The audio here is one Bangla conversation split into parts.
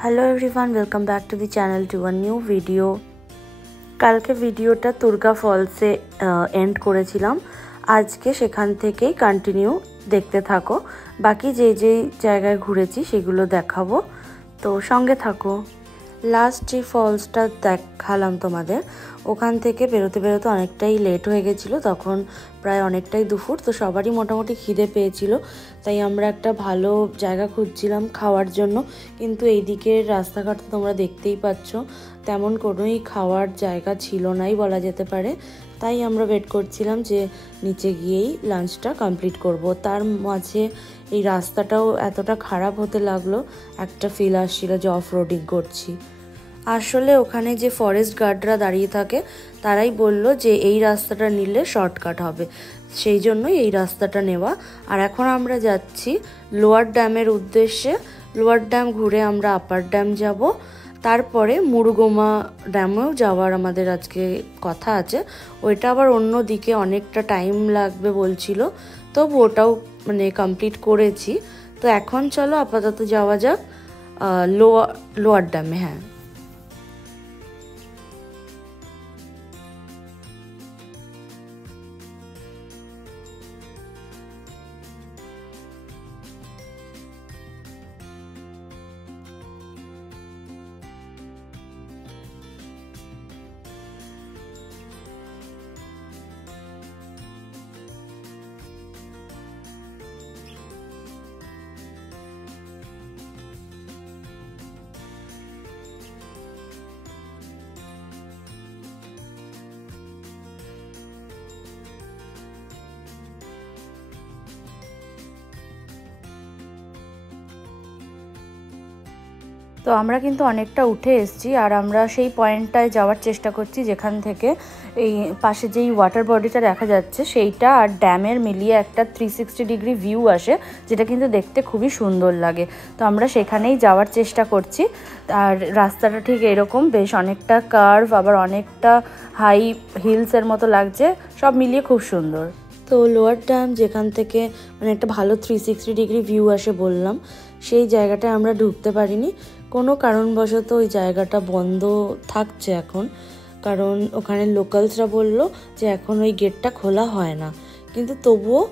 Hello everyone, welcome back to the channel to a new video. कल के वीडियोटा तुर्गा फॉल्स से एंड करेছিলাম। আজকে সেখান থেকেই কন্টিনিউ দেখতে থাকো। বাকি যে যে জায়গায় ঘুরেছি সেগুলো দেখাবো, তো সঙ্গে থাকো। লাস্ট যে ফলসটা দেখালাম তোমাদের, ওখান থেকে বেরোতে বেরোতে অনেকটাই লেট হয়ে গেছিলো। তখন প্রায় অনেকটাই দুপুর, তো সবারই মোটামুটি খিদে পেয়েছিল। তাই আমরা একটা ভালো জায়গা খুঁজছিলাম খাওয়ার জন্য, কিন্তু এই দিকের রাস্তাঘাট তো তোমরা দেখতেই পাচ্ছ, তেমন কোনোই খাওয়ার জায়গা ছিল নাই বলা যেতে পারে। তাই আমরা ওয়েট করছিলাম যে নিচে গিয়েই লাঞ্চটা কমপ্লিট করব। তার মাঝে এই রাস্তাটাও এতটা খারাপ হতে লাগলো, একটা ফিল আসছিল যে অফ রোডিং করছি। আসলে ওখানে যে ফরেস্ট গার্ডরা দাঁড়িয়ে থাকে তারাই বলল যে এই রাস্তাটা নিলে শর্টকাট হবে, সেই জন্যই এই রাস্তাটা নেওয়া। আর এখন আমরা যাচ্ছি লোয়ার ড্যামের উদ্দেশ্যে। লোয়ার ড্যাম ঘুরে আমরা আপার ড্যাম যাব, তারপরে মুরুগমা ড্যামেও যাওয়ার আমাদের আজকে কথা আছে। ওইটা আবার অন্য দিকে অনেকটা টাইম লাগবে বলছিল, তবু ওটাও কমপ্লিট করেছি। তো এখন চলো আপাতত যাওয়া যাক লোয়ার ড্যামে। হ্যাঁ, তো আমরা কিন্তু অনেকটা উঠে এসেছি, আর আমরা সেই পয়েন্টটায় যাওয়ার চেষ্টা করছি যেখান থেকে এই পাশে যেই ওয়াটার বডিটা দেখা যাচ্ছে সেইটা আর ড্যামের মিলিয়ে একটা 360 ডিগ্রি ভিউ আসে, যেটা কিন্তু দেখতে খুবই সুন্দর লাগে। তো আমরা সেখানেই যাওয়ার চেষ্টা করছি। আর রাস্তাটা ঠিক এরকম, বেশ অনেকটা কার্ভ, আবার অনেকটা হাই হিলসের মতো লাগছে, সব মিলিয়ে খুব সুন্দর। তো লোয়ার ড্যাম যেখান থেকে একটা ভালো 360 ডিগ্রি ভিউ আসে বললাম, সেই জায়গাটায় আমরা ঢুকতে পারিনি। কোনো কারণবশত ওই জায়গাটা বন্ধ থাকছে এখন, কারণ ওখানে লোকালসরা বলল যে এখন ওই গেটটা খোলা হয় না। কিন্তু তবুও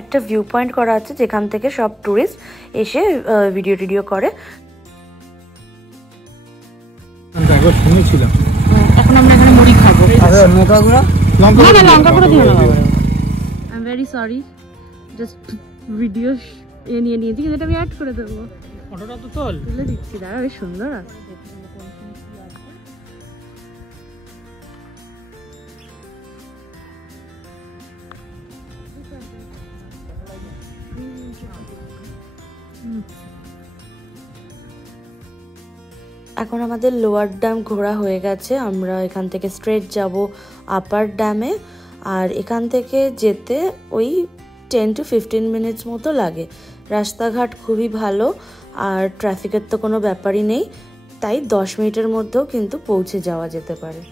একটা ভিউ পয়েন্ট করা আছে যেখান থেকে সব ট্যুরিস্ট এসে ভিডিও টিডিও করে। এখন আমরা এখানে মুড়ি খাবো। লঙ্কা করে দিও না। I am very sorry, just video নিয়ে নিয়েছি, কিন্তু এটা আমি অ্যাড করে দেবো। ফটোটা তো তুলে দিচ্ছি, দাঁড়া, বেশ সুন্দর আছে। এখন আমাদের লোয়ার ড্যাম ঘোরা হয়ে গেছে, আমরা এখান থেকে স্ট্রেট যাব আপার ড্যামে। আর এখান থেকে যেতে ওই 10 to 15 মিনিটস মতো লাগে। রাস্তাঘাট খুবই ভালো, আর ট্রাফিকের তো কোনো ব্যাপারই নেই, তাই 10 মিনিটের মধ্যেও কিন্তু পৌঁছে যাওয়া যেতে পারে।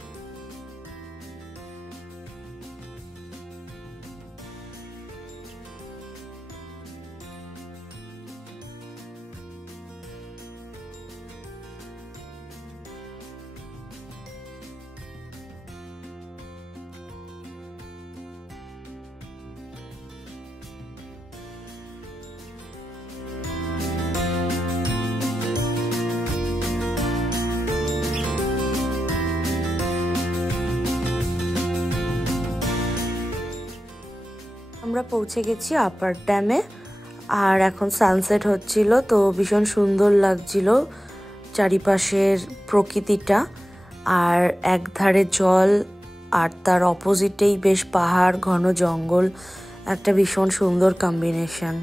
আমরা পৌঁছে গেছি আপার ড্যামে, আর এখন সানসেট হচ্ছিল, তো ভীষণ সুন্দর লাগছিল চারিপাশের প্রকৃতিটা। আর একধারে জল, আর তার অপোজিটেই বেশ পাহাড়, ঘন জঙ্গল, একটা ভীষণ সুন্দর কম্বিনেশন।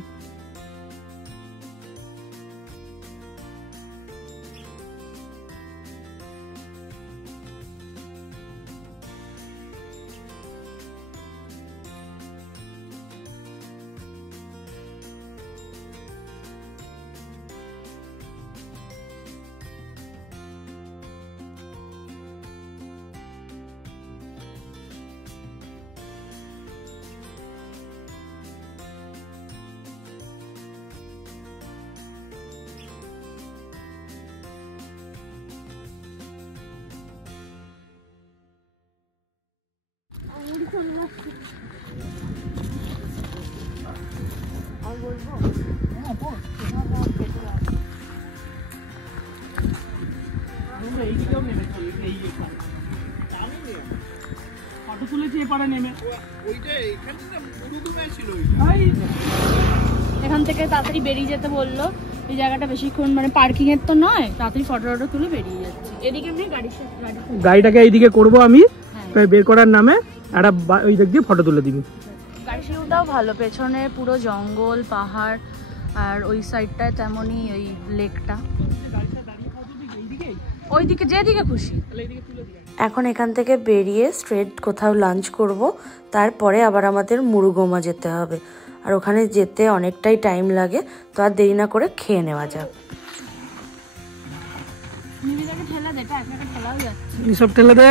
এখান থেকে তাড়াতাড়ি বেরিয়ে যেতে বললো। এই জায়গাটা বেশিক্ষণ মানে পার্কিং এর তো নয়, তাড়াতাড়ি ফটো তুলে বেরিয়ে যাচ্ছে। এদিকে আমি গাড়িটাকে এইদিকে করবো আমি, বের করার নামে একটা ওই দিক দিয়ে ফটো তুলে দিবি। গাড়ি ভিউটাও ভালো, পেছনে পুরো জঙ্গল পাহাড়, আর ওই সাইডটায় তেমনই ওই লেকটা। ওইদিকে যেদিকে খুশি। এখন এখান থেকে বেরিয়ে স্ট্রেট কোথাও লাঞ্চ করব, তারপরে আবার আমাদের মুরুগমা যেতে হবে, আর ওখানে যেতে অনেকটাই টাইম লাগে। তো আর দেরি না করে খেয়ে নেওয়া যাক। এইসব ঠেলে দে,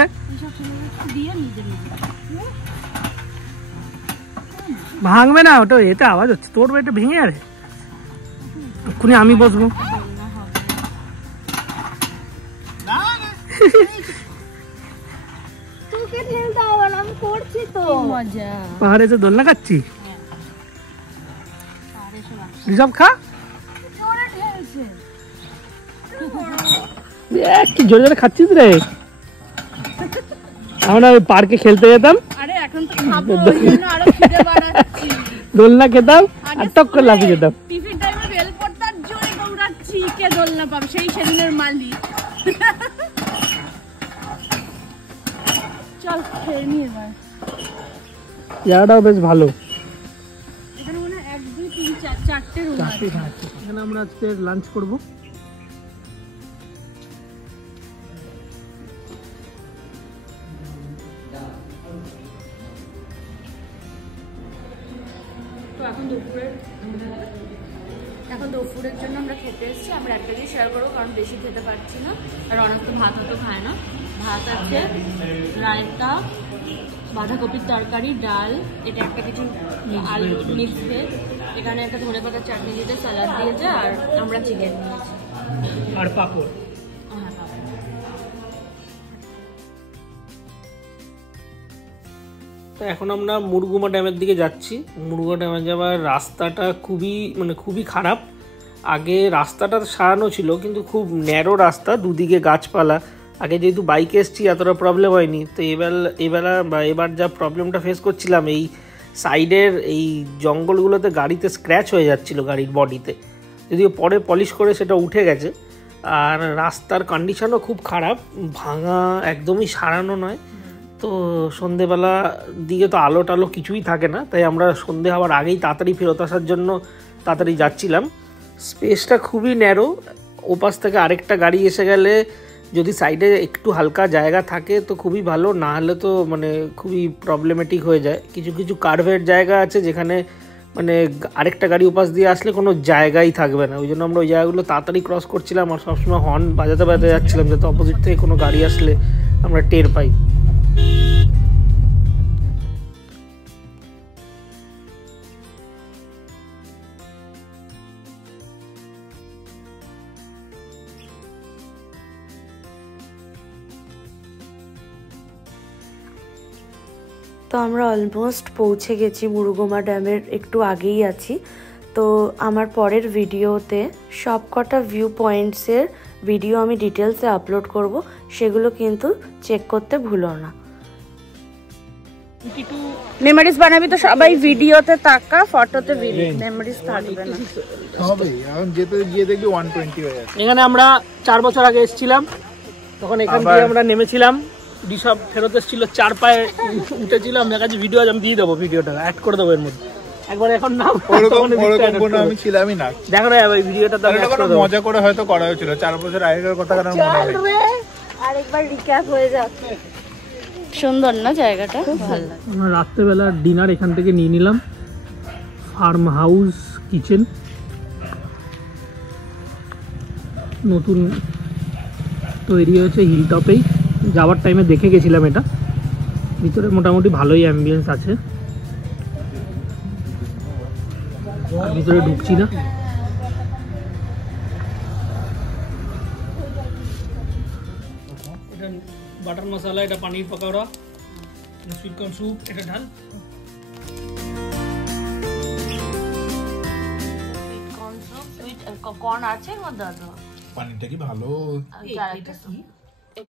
ভাঙবে না ওটা, এতে আওয়াজ হচ্ছে তোর, এটা ভেঙে আরে এক্ষুনি আমি বসবো। পাহাড়ে এসে দোলনা খাচ্ছি, ঋষভ খা। কি জোরে জোরে খাচ্ছিস রে? আমরা ওই পার্কে খেলতে যেতাম, দোলনা খেতাম আর টক করে লাফিয়ে যেতাম। টিফিন টাইমে বেল পড়তার জোরে দৌড়াচ্ছি, কে দোলনা পাবে, সেই সেদিনের মালিক। চল খেয়ে নি এবার। জায়গাটাও বেশ ভালো। এখানে মনে হয় 1 2 3 4 4টে রুম আছে। এখানে আমরা আজকে লাঞ্চ করব। তো এখন দুপুরের জন্য আমরা খেতে এসেছি। আমরা একটা দিয়ে শেয়ার করবো, কারণ বেশি খেতে পারছি না, আর অনেক তো ভাত হতো খায় না। ভাত আছে, রায়তা, বাঁধাকপির তরকারি, ডাল, এটা একটা কিছু আলু মিক্স ভেজ, এখানে একটা ধনেপাতার চাটনি দিয়েছে, স্যালাড দিয়েছে, আর আমরা চিকেন নিয়েছি আর পাপড়। তো এখন আমরা মুরুগুমা ড্যামের দিকে যাচ্ছি। মুরুগুমা ড্যামে যাওয়ার রাস্তাটা খুবই খারাপ। আগে রাস্তাটা সারানো ছিল, কিন্তু খুব ন্যারো রাস্তা, দুদিকে গাছপালা। আগে যেহেতু বাইকে এসেছি এতটা প্রবলেম হয়নি, তো এবার যা প্রবলেমটা ফেস করছিলাম, এই সাইডের এই জঙ্গলগুলোতে গাড়িতে স্ক্র্যাচ হয়ে যাচ্ছিল, গাড়ির বডিতে। যদিও পরে পলিশ করে সেটা উঠে গেছে। আর রাস্তার কন্ডিশনও খুব খারাপ, ভাঙা, একদমই সারানো নয়। তো সন্ধেবেলা দিকে তো আলো টালো কিছুই থাকে না, তাই আমরা সন্ধে হওয়ার আগেই তাড়াতাড়ি ফেরত আসার জন্য তাড়াতাড়ি যাচ্ছিলাম। স্পেসটা খুবই ন্যারো, ওপাশ থেকে আরেকটা গাড়ি এসে গেলে যদি সাইডে একটু হালকা জায়গা থাকে তো খুবই ভালো, না হলে তো খুবই প্রবলেমেটিক হয়ে যায়। কিছু কিছু কার্ভের জায়গা আছে যেখানে আরেকটা গাড়ি ওপাশ দিয়ে আসলে কোনো জায়গাই থাকবে না। ওই জন্য আমরা ওই জায়গাগুলো তাড়াতাড়ি ক্রস করছিলাম, আর সবসময় হর্ন বাজাতে যাচ্ছিলাম, যাতে অপোজিট থেকে কোনো গাড়ি আসলে আমরা টের পাই। তো আমরা অলমোস্ট পৌঁছে গেছি, মুরুগুমা ড্যামের একটু আগেই আছি। তো আমার পরের ভিডিওতে সবকটা ভিউ পয়েন্টসের ভিডিও আমি ডিটেলসে আপলোড করব, সেগুলো কিন্তু চেক করতে ভুলো না। মেমোরিজ বানাবি তো সবাই, ভিডিওতে তাকা, ফটোতে মেমোরিজ থাকবে না। হবে এখন যেতে গিয়ে দেখবি 120 হয়ে যাচ্ছে। এখানে আমরা 4 বছর আগে এসেছিলাম, তখন এখান থেকে আমরা নেমেছিলাম, ঋষভ ফেরত এসেছিল, 4 পায়ে উঠেছিলাম। দেখা যাচ্ছে ভিডিও আমি দিয়ে দেবো, ভিডিওটা অ্যাড করে দেবো এর মধ্যে একবার। এখন না আমি ছিলামই না, দেখো না ওই ভিডিওটা তো মজা করে হয়তো করা হয়েছিল 4 বছর আগেকার কথা, কারণ মনে নেই। আরেকবার রিক্যাপ হয়ে যাচ্ছে। সুন্দর না জায়গাটা, ভালো লাগে। আমরা রাত্রেবেলা ডিনার এখান থেকে নিয়ে নিলাম, ফার্ম হাউস কিচেন, নতুন তৈরি হয়েছে হিলটপেই। যাওয়ার টাইমে দেখে গেছিলাম এটা, ভিতরে মোটামুটি ভালোই অ্যাম্বিয়েন্স আছে, ভিতরে ঢুকছি না। এটা বাটার মশলা, এটা পানির পকোড়া, সুইট কর্ন স্যুপ এটা ঢাল। কর্ন আছে এর মধ্যে? পানিটা কি ভালো। চার একটা